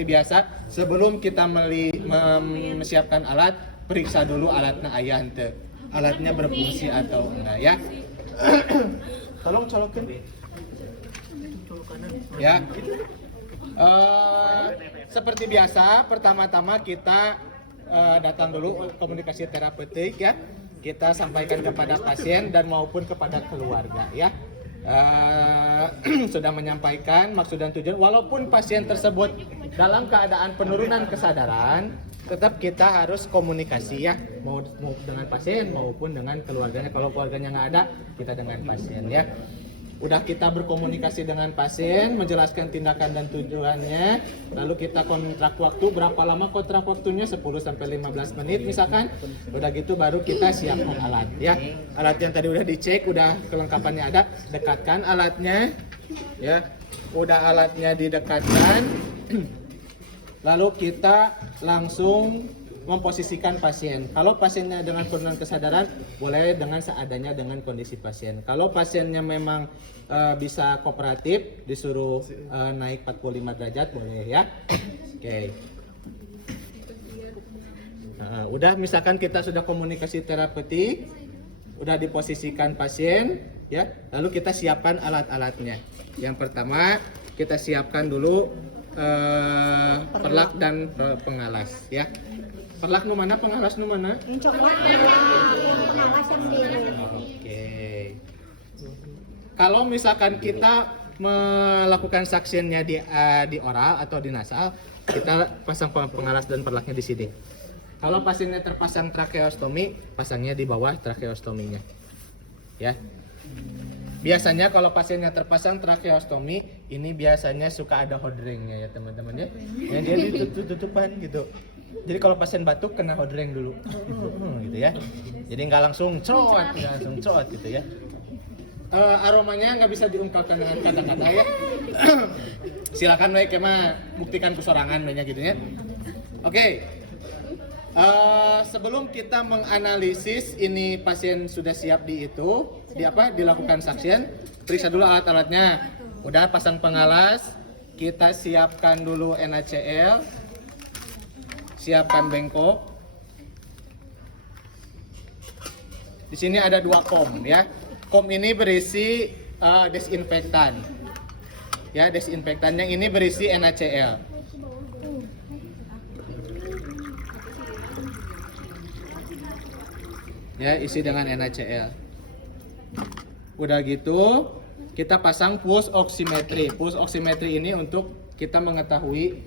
seperti biasa, sebelum kita menyiapkan alat, periksa dulu alatnya aya henteu. Alatnya berfungsi atau enggak ya. Tolong colokin. Ya. Seperti biasa, pertama-tama kita datang dulu komunikasi terapeutik ya. Kita sampaikan kepada pasien dan maupun kepada keluarga ya. Sudah menyampaikan maksud dan tujuan. Walaupun pasien tersebut dalam keadaan penurunan kesadaran, tetap kita harus komunikasi ya, mau dengan pasien maupun dengan keluarganya. Kalau keluarganya nggak ada, kita dengan pasien ya. Udah kita berkomunikasi dengan pasien, menjelaskan tindakan dan tujuannya, lalu kita kontrak waktu, berapa lama kontrak waktunya, 10-15 menit misalkan. Udah gitu baru kita siapkan alat ya. Alat yang tadi udah dicek, udah kelengkapannya ada, dekatkan alatnya ya. Udah alatnya didekatkan, lalu kita langsung memposisikan pasien. Kalau pasiennya dengan penurunan kesadaran, boleh dengan seadanya dengan kondisi pasien. Kalau pasiennya memang bisa kooperatif, disuruh naik 45 derajat, boleh ya. Oke. Udah misalkan kita sudah komunikasi terapeutik, udah diposisikan pasien, ya. Lalu kita siapkan alat-alatnya. Yang pertama kita siapkan dulu perlak dan pengalas, ya. Perlak nu mana, pengalas nu mana? Yang coklat pengalas yang biru. Oke. Kalau misalkan kita melakukan suctionnya di oral atau di nasal, kita pasang pengalas dan perlaknya di sini. Kalau pasiennya terpasang tracheostomi, pasangnya di bawah tracheostominya. Ya. Biasanya kalau pasiennya terpasang tracheostomi, ini biasanya suka ada hodrengnya ya teman-teman ya. Yang dia ditutup-tutupan gitu. Jadi kalau pasien batuk kena hodreng dulu, gitu ya. Jadi nggak langsung cot gitu ya. Aromanya nggak bisa diungkapkan dengan kata-kata ya. Silakan baik ya mah buktikan kesorangan banyak gitu ya. Oke. Sebelum kita menganalisis ini pasien sudah siap dilakukan suction, periksa dulu alat-alatnya. Udah pasang pengalas, kita siapkan dulu NaCl, siapkan bengkok. Di sini ada 2 kom ya. Kom ini berisi desinfektan. Ya, desinfektan yang ini berisi NaCl. Ya, isi dengan NaCl. Udah gitu, kita pasang pulse oximetry. Pulse oximetry ini untuk kita mengetahui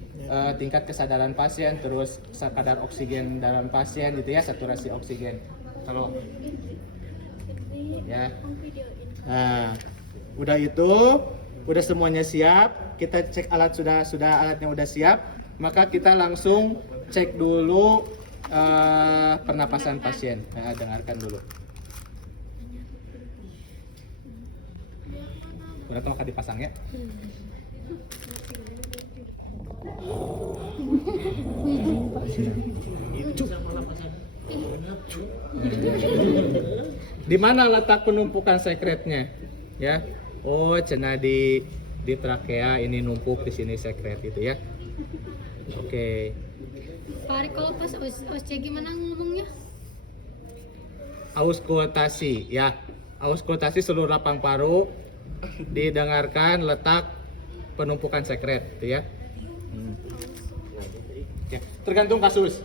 tingkat kesadaran pasien, terus kadar oksigen dalam pasien gitu ya, saturasi oksigen. Kalau ya. Nah, udah itu, udah semuanya siap, kita cek alat sudah alatnya udah siap, maka kita langsung cek dulu pernapasan pasien. Nah, dengarkan dulu. Udah tau kan dipasang ya? Di mana letak penumpukan sekretnya? Ya. Oh, cenah di trakea ini numpuk di sini sekret itu ya. Oke. Pak, kalau pas OSC gimana ngomongnya? Auskultasi ya. Auskultasi seluruh lapang paru, didengarkan letak penumpukan sekret gitu ya. Ya. Tergantung kasus.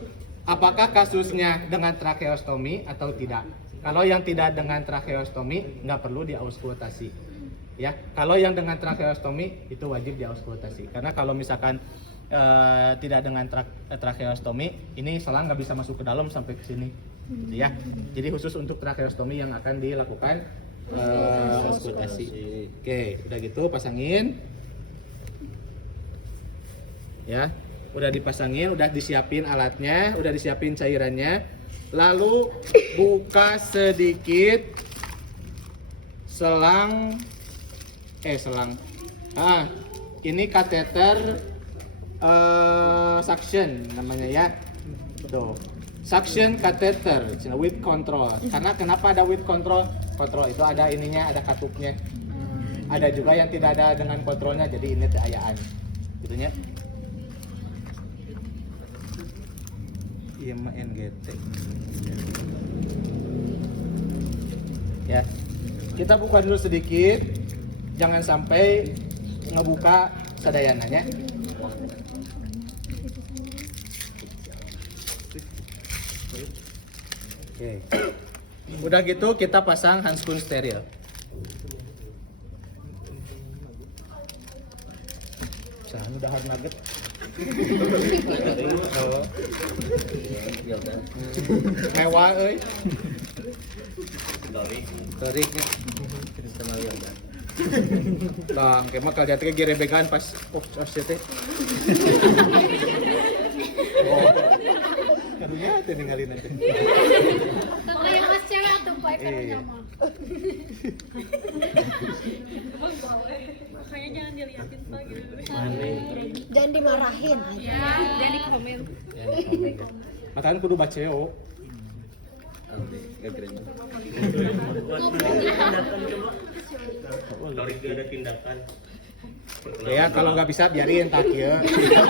Apakah kasusnya dengan tracheostomi atau tidak? Kalau yang tidak dengan tracheostomi nggak perlu diauskultasi. Ya, kalau yang dengan tracheostomi itu wajib diauskultasi. Karena kalau misalkan tidak dengan tracheostomi, ini selang nggak bisa masuk ke dalam sampai ke sini, ya. Jadi khusus untuk tracheostomi yang akan dilakukan auskultasi. Oke, udah gitu pasangin, ya. Udah dipasangin, udah disiapin alatnya, udah disiapin cairannya. Lalu buka sedikit selang. Ini kateter suction namanya ya. Tuh. Suction catheter with control. Karena kenapa ada with control? Kontrol itu ada ininya, ada katupnya. Ada juga yang tidak ada dengan kontrolnya, jadi ini keayaan. Gitu ya. Ieu mah NGT. Ya. Kita buka dulu sedikit. Jangan sampai ngebuka sadayananya. Oke. Udah gitu kita pasang handskun steril. Jangan udah hard nugget. Oh. Mewah euy. Toriknya. Bang, kemah kalau jatuh gerebegan pas teh. Karunya teh ninggalin nanti. Kalau yang mas cewek atau baik kan Iya. sama. Makanya jangan diliatin Pak gitu. Jangan dimarahin. Jangan di komen. Makanya kudu baceo. Kalau ada tindakan. Ya kalau nggak bisa biarin tak ya. Kayaknya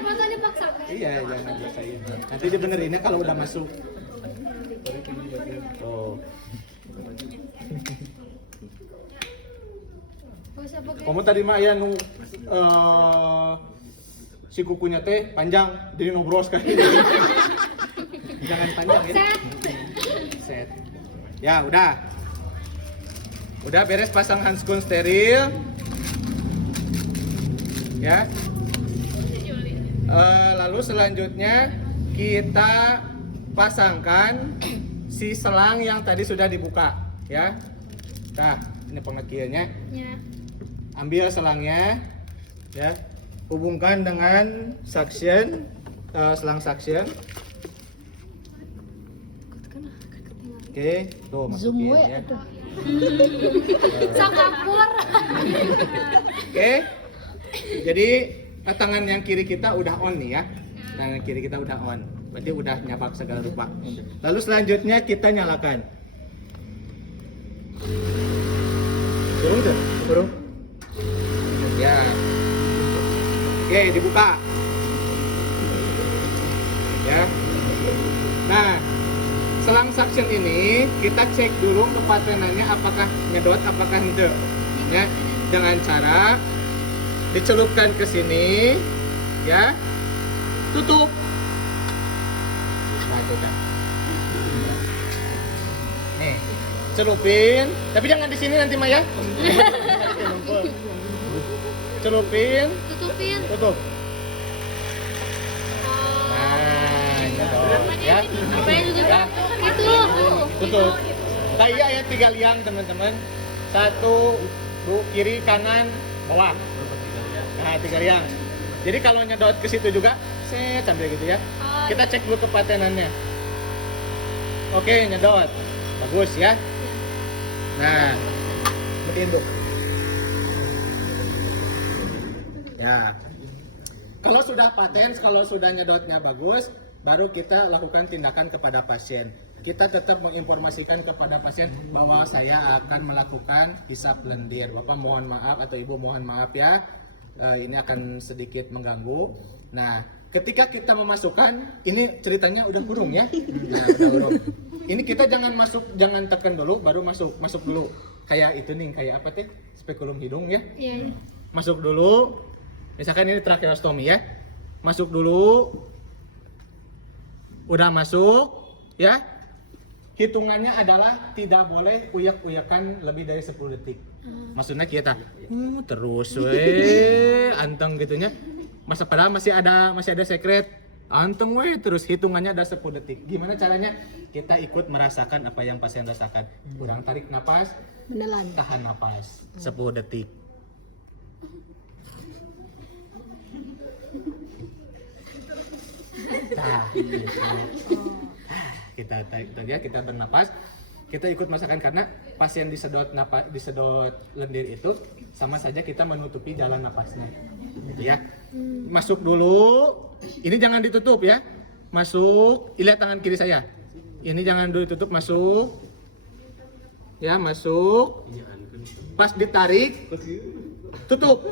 foto dipaksa. Iya jangan biasain. Nanti dia benerinnya kalau udah masuk. Oh. Gak usah pakai. Kamu tadi mah ya si kukunya teh panjang jadi nubros kan. Jangan panjang ya. Set. Ya udah. Udah beres pasang handskun steril. Ya. Lalu selanjutnya kita pasangkan si selang yang tadi sudah dibuka, ya. Nah, ini pengakiannya. Ya. Ambil selangnya, ya. Hubungkan dengan suction, selang suction. Oke, tuh Zoom masukin we ya. atuh. Sok kapur. Oke. Jadi tangan yang kiri kita udah on nih ya. Tangan kiri kita udah on. Berarti udah nyapak segala rupa. Lalu selanjutnya kita nyalakan. Turun deh, turun. Ya. Oke, dibuka. Ya. Nah, selang suction ini kita cek dulu kepatenannya apakah nyedot apakah henteu. Ya, dengan cara dicelupkan ke sini, ya. Tutup. Nah, itu kan. Nih, celupin, tapi jangan di sini nanti Maya. Celupin, Tutupin. tutup. Nah, nyedot, ya. Apa yang juga Ya. itu? Tutup. Nah, iya ya 3 liang teman-teman. 1, 2, kiri, kanan, bawah. Nah, 3 liang. Jadi kalau nyedot ke situ juga, set sambil gitu ya. Kita cek dulu kepatenannya. Oke, nyedot. Bagus ya. Nah, berinduk. Ya. Kalau sudah paten, kalau sudah nyedotnya bagus, baru kita lakukan tindakan kepada pasien. Kita tetap menginformasikan kepada pasien bahwa saya akan melakukan hisap lendir. Bapak mohon maaf atau Ibu mohon maaf ya. Ini akan sedikit mengganggu. Nah, ketika kita memasukkan, ini ceritanya udah kurung ya. Nah, udah kurung. Ini kita jangan masuk, jangan tekan dulu, baru masuk dulu. Kayak itu nih, kayak apa teh? Spekulum hidung ya. Iya, iya. Masuk dulu. Misalkan ini tracheostomi ya. Masuk dulu. Udah masuk, ya. Hitungannya adalah tidak boleh uyak-uyakan lebih dari 10 detik. Maksudnya kita terus anteng gitunya. Padahal masih ada sekret. Anteng terus hitungannya ada 10 detik. Gimana caranya? Kita ikut merasakan apa yang pasien rasakan. Kurang tarik napas, Menelan. tahan napas 10 detik. Nah, kita tarik ya, kita bernapas, kita ikut merasakan karena pasien disedot lendir itu sama saja kita menutupi jalan napasnya, gitu ya. Masuk dulu, ini jangan ditutup ya, masuk, lihat tangan kiri saya, ini jangan dulu tutup, masuk, ya masuk, pas ditarik, tutup,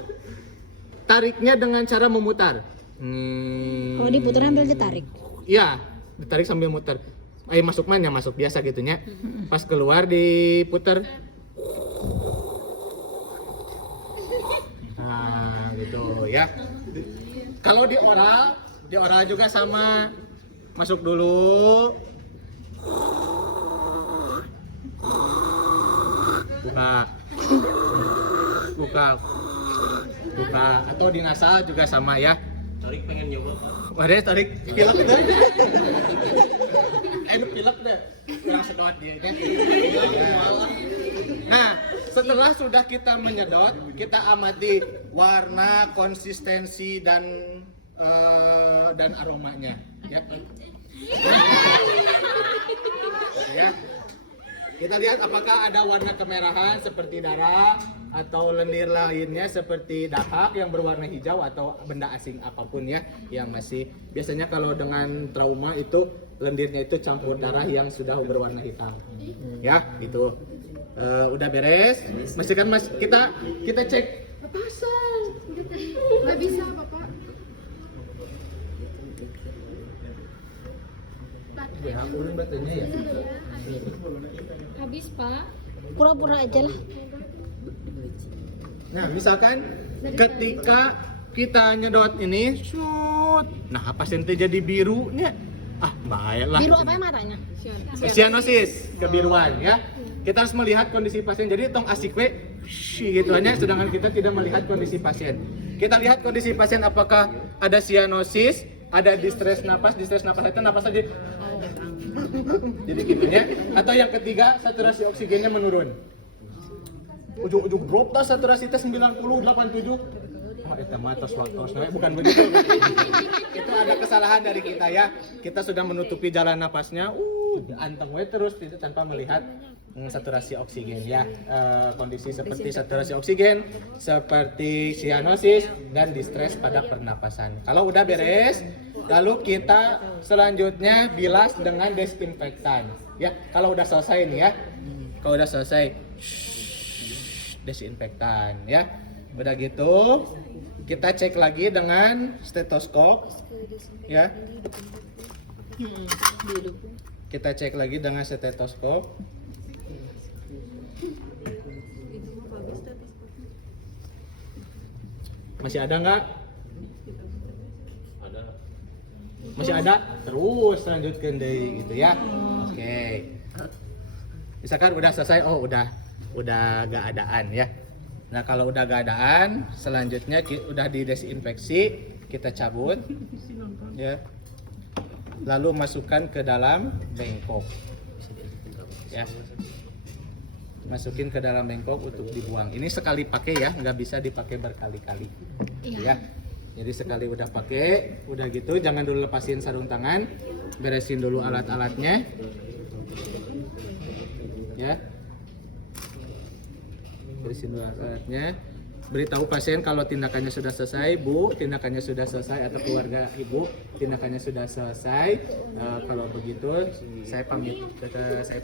tariknya dengan cara memutar, Kalau diputar sambil ditarik. Iya, ditarik sambil muter. Masuk mana? Masuk biasa gitunya. Pas keluar diputer. Nah, gitu ya. Kalau di oral juga sama. Masuk dulu. Buka. Atau di nasal juga sama ya. Tarik pengen nyoba Pak. Waduh, tarik pilek deh. Pilek deh. Kurang sedot dia. Nah, setelah sudah kita menyedot, kita amati warna, konsistensi dan aromanya, ya. Ya. Kita lihat apakah ada warna kemerahan seperti darah atau lendir lainnya seperti dahak yang berwarna hijau atau benda asing apapun ya yang masih biasanya kalau dengan trauma itu lendirnya itu campur darah yang sudah berwarna hitam ya itu udah beres masih kan mas kita cek Pasang. Nggak bisa, Bapak. ya ulun batanya ya Habis, Pak. Pura-pura aja lah. nah misalkan ketika kita nyedot ini shoot nah pasien teh jadi birunya baiklah Biru apa ya matanya? cyanosis kebiruan ya kita harus melihat kondisi pasien jadi tong asik we gitu hanya sedangkan kita tidak melihat kondisi pasien kita lihat kondisi pasien apakah ada cyanosis ada distress napas itu napas aja jadi gitu ya atau yang ketiga saturasi oksigennya menurun ujung-ujung drop dah saturasi teh 90 87 itu mah tos bukan begitu itu ada kesalahan dari kita ya kita sudah menutupi jalan napasnya anteng we terus tanpa melihat saturasi oksigen ya kondisi seperti saturasi oksigen seperti cyanosis dan distress pada pernapasan kalau udah beres lalu kita selanjutnya bilas dengan desinfektan ya kalau udah selesai nih ya kalau udah selesai desinfektan ya udah gitu kita cek lagi dengan stetoskop ya kita cek lagi dengan stetoskop masih ada nggak masih ada terus lanjutkan deh gitu ya oke misalkan udah selesai udah gak adaan ya nah kalau udah gak adaan selanjutnya udah didesinfeksi kita cabut ya lalu masukkan ke dalam bengkok ya masukin ke dalam bengkok untuk dibuang ini sekali pakai ya nggak bisa dipakai berkali-kali ya jadi sekali udah pakai udah gitu jangan dulu lepasin sarung tangan beresin dulu alat-alatnya ya beresin dulu alatnya beritahu pasien kalau tindakannya sudah selesai bu tindakannya sudah selesai atau keluarga ibu tindakannya sudah selesai kalau begitu saya pamit saya